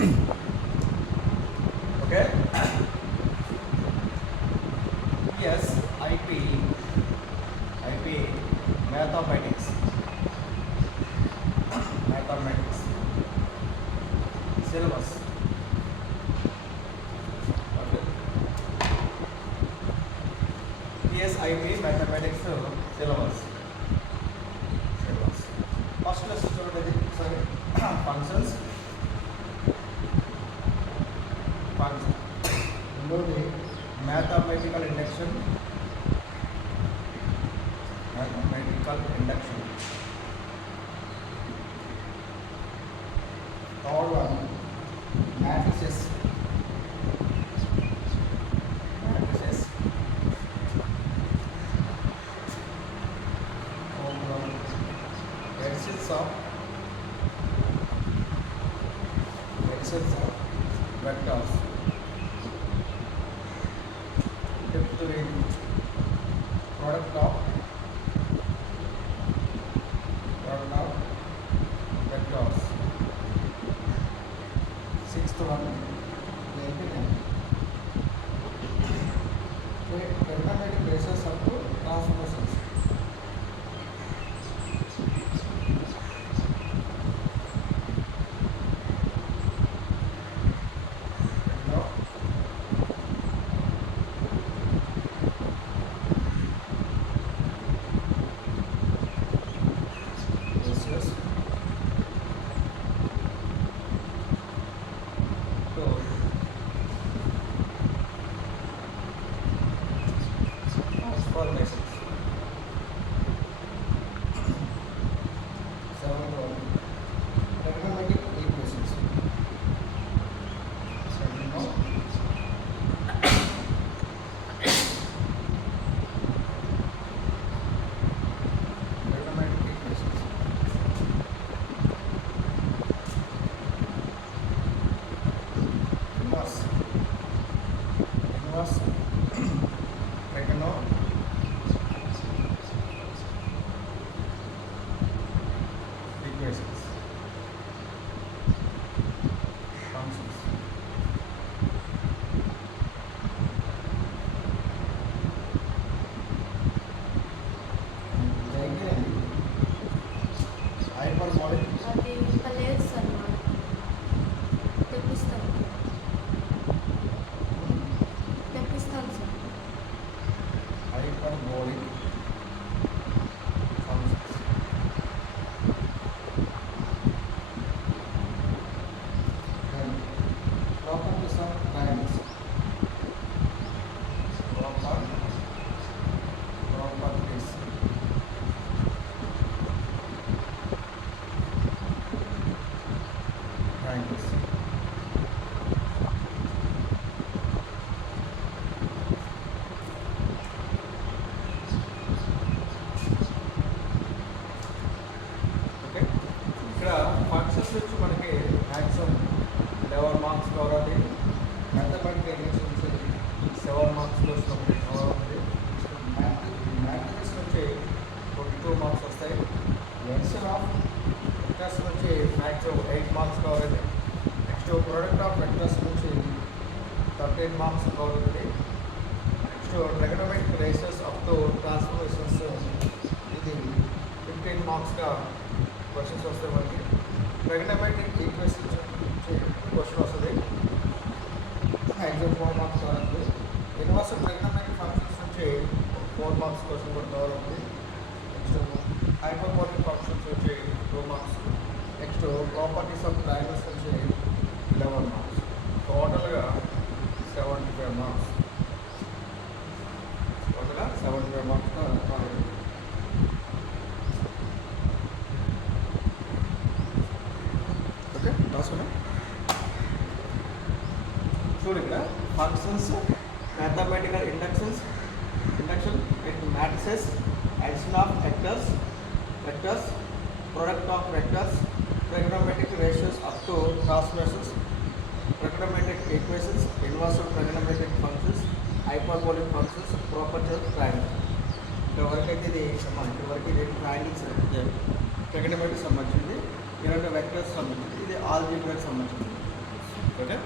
okay. Yes ip ip mathematics. Mathematics. Syllabus. Okay. Yes ip mathematics syllabus. Syllabus. First student sorry. Functions. do the mathematical induction mathematical induction third one matrices of versions of vectors product now Gospel. Marks వచ్చి మనకి maximum eleven marks cover పెద్ద mathematical exams నుంచి seven మార్క్స్లో కోసం cover అవుతుంది mathematics నుంచి twenty two marks వస్తాయి. Excel of vectors నుంచి maximum eight marks cover next product of vectors నుంచి థర్టీన్ మార్క్స్ కవర్ అవుతుంది next trigonometric ratios up to transformations ఇది ఫిఫ్టీన్ మార్క్స్గా క్వశ్చన్స్ వస్తాయి మనకి. ట్రెగనోమెట్రిక్ ఈక్వేషన్స్ క్వశ్చన్ వస్తుంది. ఎగ్జామ్ ఫోర్ మార్క్స్ వస్తుంది ఇన్వర్స్ ట్రెగనోమెట్రిక్ ఫంక్షన్స్ నుంచి ఫోర్ మార్క్స్ క్వశ్చన్ కూడా కవర్ అవుతుంది. నెక్స్ట్ హైపర్బోలిక్ ఫంక్షన్స్ వచ్చి two marks next properties of triangles వచ్చి లెవెన్ మార్క్స్ టోటల్గా సెవెంటీ ఫైవ్ మార్క్స్ టోటల్గా సెవెంటీ ఫైవ్ మార్క్స్ కవర్ అవుతుంది ఓకే రాసుకున్నా చూడు ఇక్కడ. Functions mathematical inductions induction matrices addition of vectors vectors product of vectors trigonometric ratios up to translations trigonometric equations inverse of trigonometric functions hyperbolic functions property of triangle ఇంతవరకు అయితే ఇది సమానం. ఇంతవరకు ఇది ట్రయాంగిల్స్ ట్రిగనోమెట్రిక్ సంబంధించింది ఈ రెండు వెక్టర్స్ సంబంధించింది ఇది ఆల్జీబ్రాకి సంబంధించింది.